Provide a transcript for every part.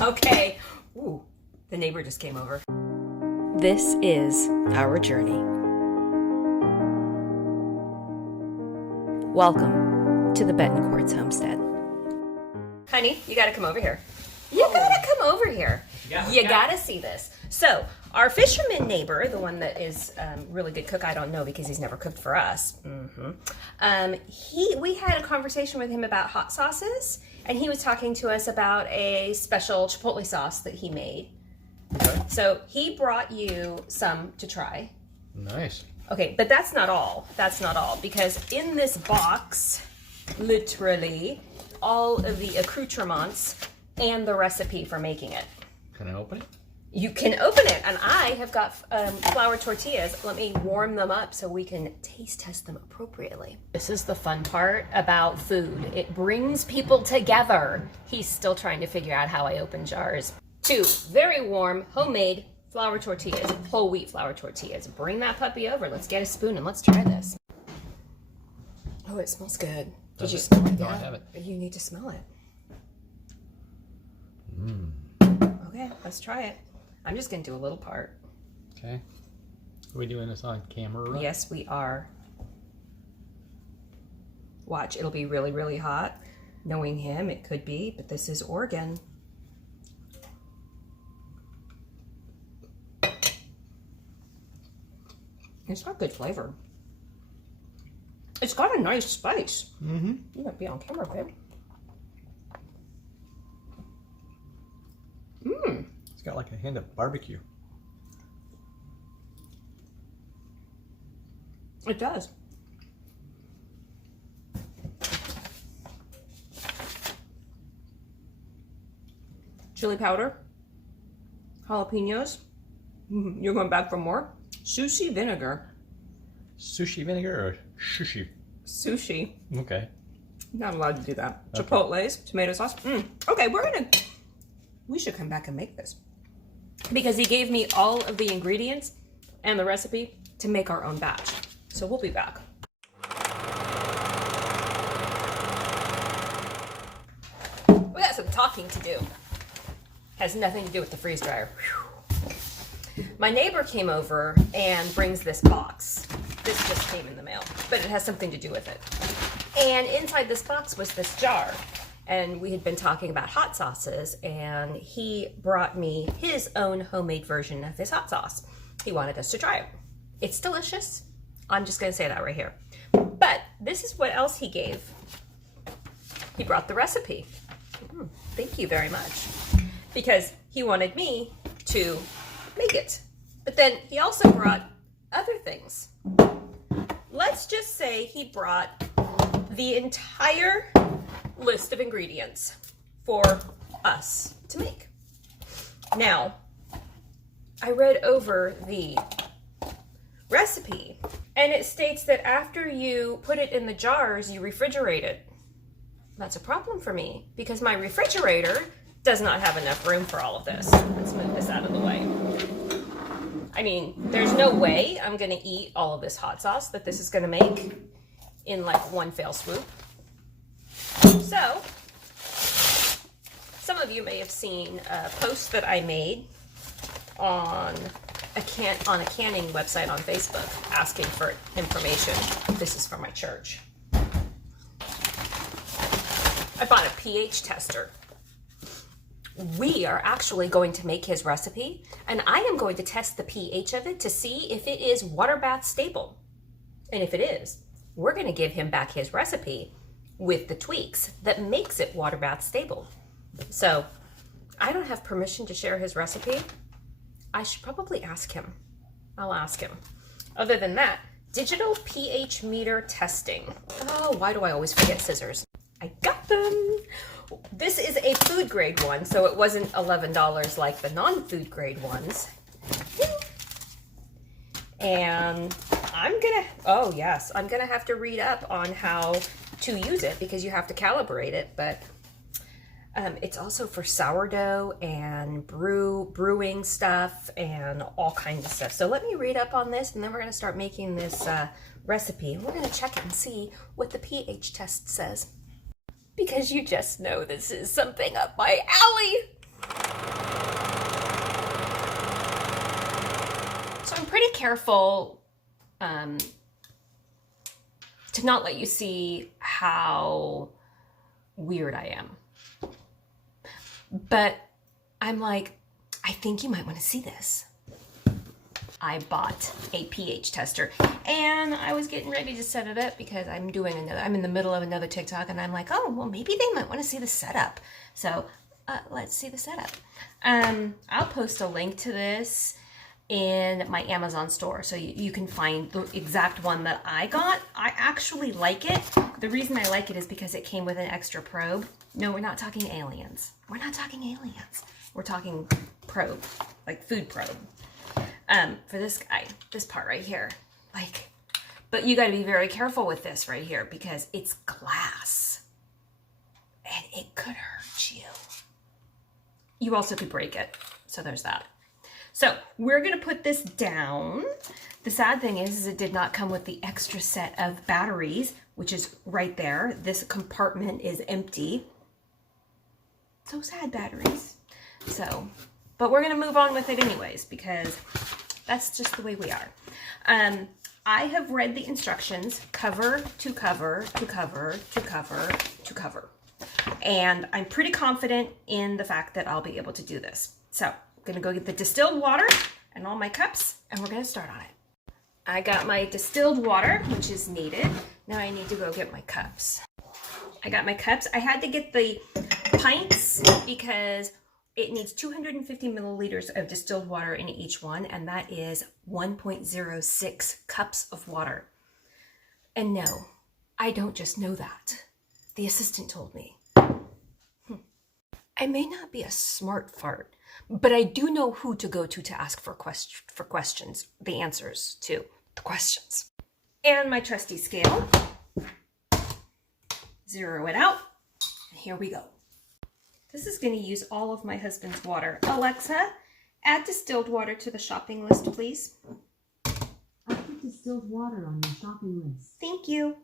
Okay. Ooh, the neighbor just came over. This is our journey. Welcome to the Betancourt's homestead. Honey, you gotta come over here. You gotta come over here. You gotta see this. So, our fisherman neighbor, the one that is really good cook, I don't know because he's never cooked for us. We had a conversation with him about hot sauces, and he was talking to us about a special chipotle sauce that he made. Okay. So he brought you some to try. Nice. Okay, but that's not all. That's not all, because in this box, literally, all of the accoutrements and the recipe for making it. Can I open it? You can open it, and I have got flour tortillas. Let me warm them up so we can taste test them appropriately. This is the fun part about food. It brings people together. He's still trying to figure out how I open jars. 2 very warm, homemade flour tortillas, whole wheat flour tortillas. Bring that puppy over. Let's get a spoon and let's try this. Oh, it smells good. Did you smell it? No, I haven't. You need to smell it. Okay, let's try it. I'm just going to do a little part. Okay. Are we doing this on camera? Yes, we are. Watch, it'll be really, really hot. Knowing him, it could be, but this is Oregon. It's got good flavor. It's got a nice spice. You might be on camera, babe. It's got like a hint of barbecue. It does. Chili powder, jalapenos. You're going back for more? Sushi vinegar. Sushi vinegar or sushi? Sushi. Okay. Not allowed to do that. Okay. Chipotles, tomato sauce. Okay, we should come back and make this. Because he gave me all of the ingredients and the recipe to make our own batch. So we'll be back. We got some talking to do. Has nothing to do with the freeze dryer. Whew. My neighbor came over and brings this box. This just came in the mail, but it has something to do with it. And inside this box was this jar. And we had been talking about hot sauces, and he brought me his own homemade version of his hot sauce. He wanted us to try it. It's delicious. I'm just going to say that right here. But this is what else he gave. He brought the recipe. Thank you very much. Because he wanted me to make it. But then he also brought other things. Let's just say he brought the entire list of ingredients for us to make. Now, I read over the recipe, and it states that after you put it in the jars, you refrigerate it. That's a problem for me because my refrigerator does not have enough room for all of this. Let's move this out of the way. I mean, there's no way I'm gonna eat all of this hot sauce that this is gonna make in like one fell swoop. So, some of you may have seen a post that I made on a canning website on Facebook asking for information. This is from my church. I bought a pH tester. We are actually going to make his recipe, and I am going to test the pH of it to see if it is water bath stable. And if it is, we're going to give him back his recipe with the tweaks that makes it water bath stable. So I don't have permission to share his recipe. I should probably ask him. I'll ask him. Other than that, digital pH meter testing. Oh, why do I always forget scissors? I got them. This is a food grade one, so it wasn't $11 like the non-food grade ones. And I'm gonna have to read up on how to use it because you have to calibrate it, but it's also for sourdough and brewing stuff and all kinds of stuff. So let me read up on this, and then we're gonna start making this recipe, and we're gonna check it and see what the pH test says. Because you just know this is something up my alley. careful to not let you see how weird I am. But I'm like, I think you might want to see this. I bought a pH tester and I was getting ready to set it up because I'm in the middle of another TikTok and I'm like, oh, well, maybe they might want to see the setup. So let's see the setup. I'll post a link to this in my Amazon store so you can find the exact one that I got. I actually like it. The reason I like it is because it came with an extra probe. No, we're not talking aliens. We're not talking aliens. We're talking probe, like food probe. For this guy, this part right here. But you gotta be very careful with this right here because it's glass and it could hurt you. You also could break it, so there's that. So we're gonna put this down. The sad thing is it did not come with the extra set of batteries, which is right there. This compartment is empty. So sad, batteries. So, but we're gonna move on with it anyways because that's just the way we are. I have read the instructions cover to cover to cover to cover to cover. And I'm pretty confident in the fact that I'll be able to do this. So I'm gonna go get the distilled water and all my cups and we're gonna start on it. I got my distilled water, which is needed. Now I need to go get my cups. I got my cups. I had to get the pints because it needs 250 milliliters of distilled water in each one, and that is 1.06 cups of water. And no, I don't just know that. The assistant told me. I may not be a smart fart, but I do know who to go to ask for questions, the answers to the questions. And my trusty scale. Zero it out. And here we go. This is going to use all of my husband's water. Alexa, add distilled water to the shopping list, please. I put distilled water on your shopping list. Thank you.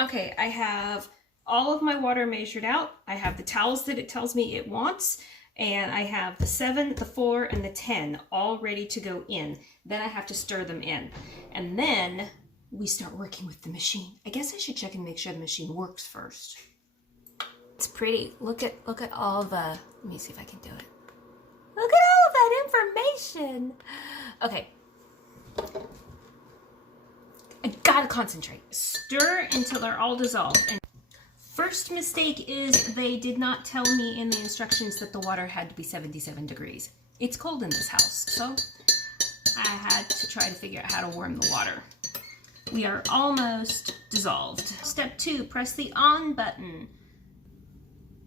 Okay, I have all of my water measured out. I have the towels that it tells me it wants, and I have the 7, the 4, and the 10 all ready to go in. Then I have to stir them in. And then we start working with the machine. I guess I should check and make sure the machine works first. It's pretty. Look at all the, let me see if I can do it. Look at all of that information. Okay. I gotta concentrate. Stir until they're all dissolved. And first mistake is they did not tell me in the instructions that the water had to be 77 degrees. It's cold in this house, so I had to try to figure out how to warm the water. We are almost dissolved. Step 2, press the on button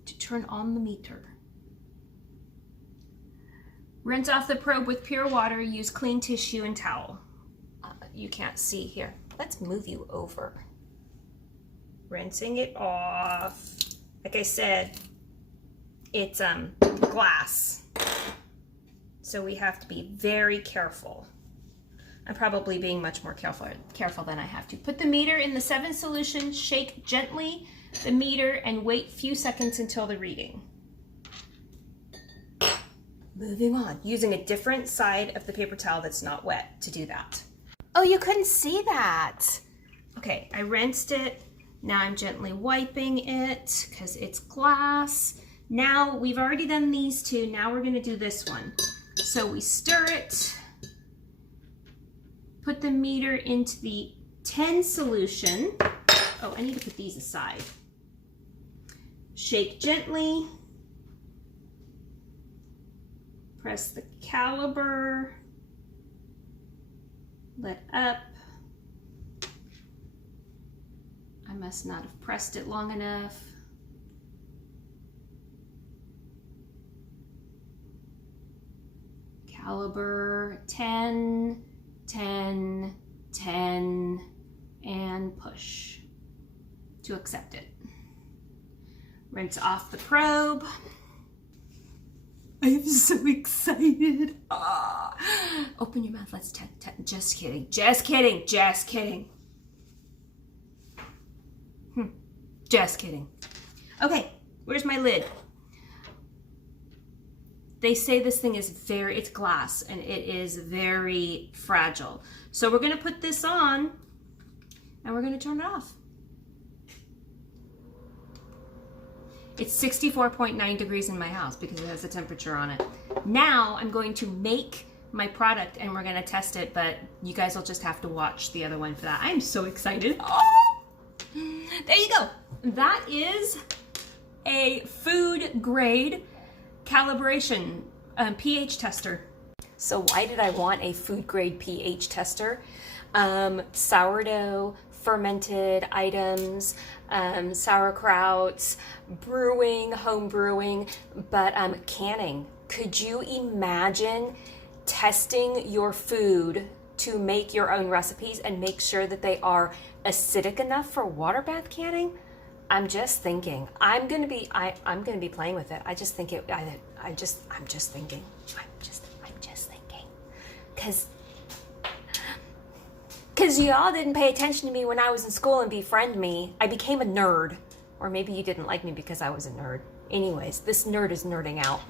to turn on the meter. Rinse off the probe with pure water. Use clean tissue and towel. You can't see here. Let's move you over. Rinsing it off. Like I said, it's glass. So we have to be very careful. I'm probably being much more careful than I have to. Put the meter in the 7 solution, shake gently the meter, and wait a few seconds until the reading. Moving on, using a different side of the paper towel that's not wet to do that. Oh, you couldn't see that. Okay, I rinsed it. Now I'm gently wiping it because it's glass. Now we've already done these two. Now we're gonna do this one. So we stir it. Put the meter into the 10 solution. Oh, I need to put these aside. Shake gently. Press the caliber. Let up. I must not have pressed it long enough. Caliber 10. 10, 10, and push to accept it. Rinse off the probe. I am so excited. Ah. Open your mouth, let's just kidding, just kidding, just kidding. Just kidding. Okay, where's my lid? they say this thing is it's glass and it is very fragile. So we're gonna put this on and we're gonna turn it off. It's 64.9 degrees in my house because it has a temperature on it. Now I'm going to make my product and we're gonna test it, but you guys will just have to watch the other one for that. I am so excited. Oh, there you go. That is a food grade calibration pH tester. So why did I want a food grade pH tester? Sourdough, fermented items, sauerkrauts, brewing, home brewing, but canning. Could you imagine testing your food to make your own recipes and make sure that they are acidic enough for water bath canning? I'm just thinking. I'm gonna be playing with it. I just think it. I'm just thinking. I'm just thinking. Cause y'all didn't pay attention to me when I was in school and befriend me. I became a nerd, or maybe you didn't like me because I was a nerd. Anyways, this nerd is nerding out.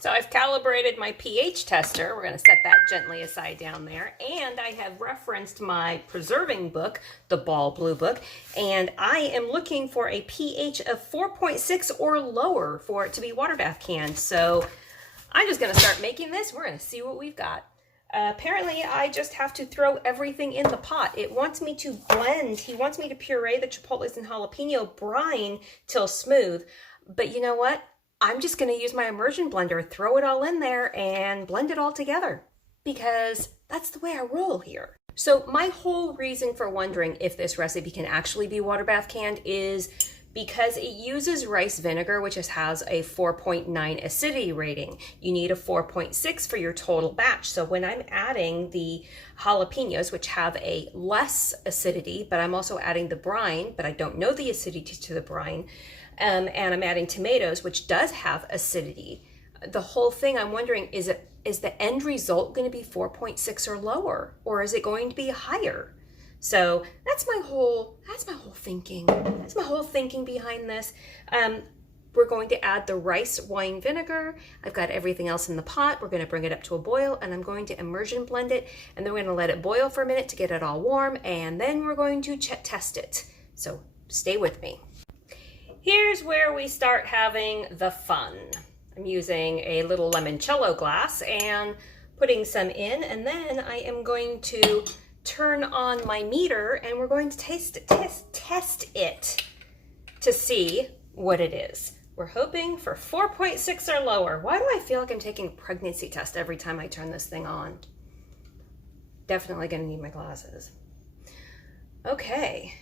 So I've calibrated my pH tester. We're going to set that gently aside down there. And I have referenced my preserving book, the Ball Blue Book. And I am looking for a pH of 4.6 or lower for it to be water bath canned. So I'm just going to start making this. We're going to see what we've got. Apparently, I just have to throw everything in the pot. It wants me to blend. He wants me to puree the chipotles and jalapeno brine till smooth. But you know what? I'm just going to use my immersion blender, throw it all in there, and blend it all together. Because that's the way I roll here. So my whole reason for wondering if this recipe can actually be water bath canned is because it uses rice vinegar, which has a 4.9 acidity rating. You need a 4.6 for your total batch. So when I'm adding the jalapenos, which have a less acidity, but I'm also adding the brine, but I don't know the acidity to the brine, and I'm adding tomatoes, which does have acidity. The whole thing, I'm wondering, is the end result going to be 4.6 or lower, or is it going to be higher? So that's my whole thinking. That's my whole thinking behind this. We're going to add the rice wine vinegar. I've got everything else in the pot. We're going to bring it up to a boil, and I'm going to immersion blend it, and then we're going to let it boil for a minute to get it all warm, and then we're going to test it. So stay with me. Here's where we start having the fun. I'm using a little limoncello glass and putting some in, and then I am going to turn on my meter and we're going to test it to see what it is. We're hoping for 4.6 or lower. Why do I feel like I'm taking a pregnancy test every time I turn this thing on? Definitely gonna need my glasses. Okay.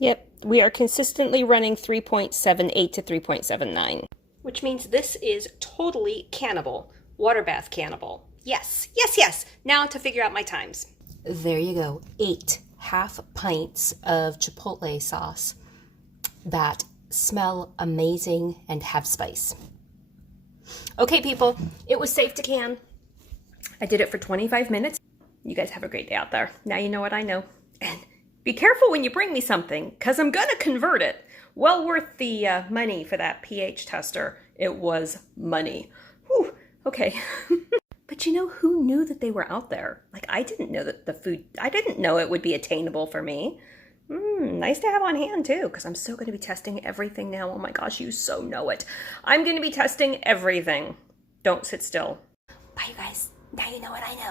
Yep, we are consistently running 3.78 to 3.79, which means this is totally cannibal, water bath cannibal. Yes, yes, yes. Now to figure out my times. There you go, 8 half pints of chipotle sauce that smell amazing and have spice. Okay, people, it was safe to can. I did it for 25 minutes. You guys have a great day out there. Now you know what I know. And be careful when you bring me something, because I'm going to convert it. Well worth the money for that pH tester. It was money. Whew, okay. But you know, who knew that they were out there? Like, I didn't know that I didn't know it would be attainable for me. Nice to have on hand, too, because I'm so going to be testing everything now. Oh my gosh, you so know it. I'm going to be testing everything. Don't sit still. Bye, you guys. Now you know what I know.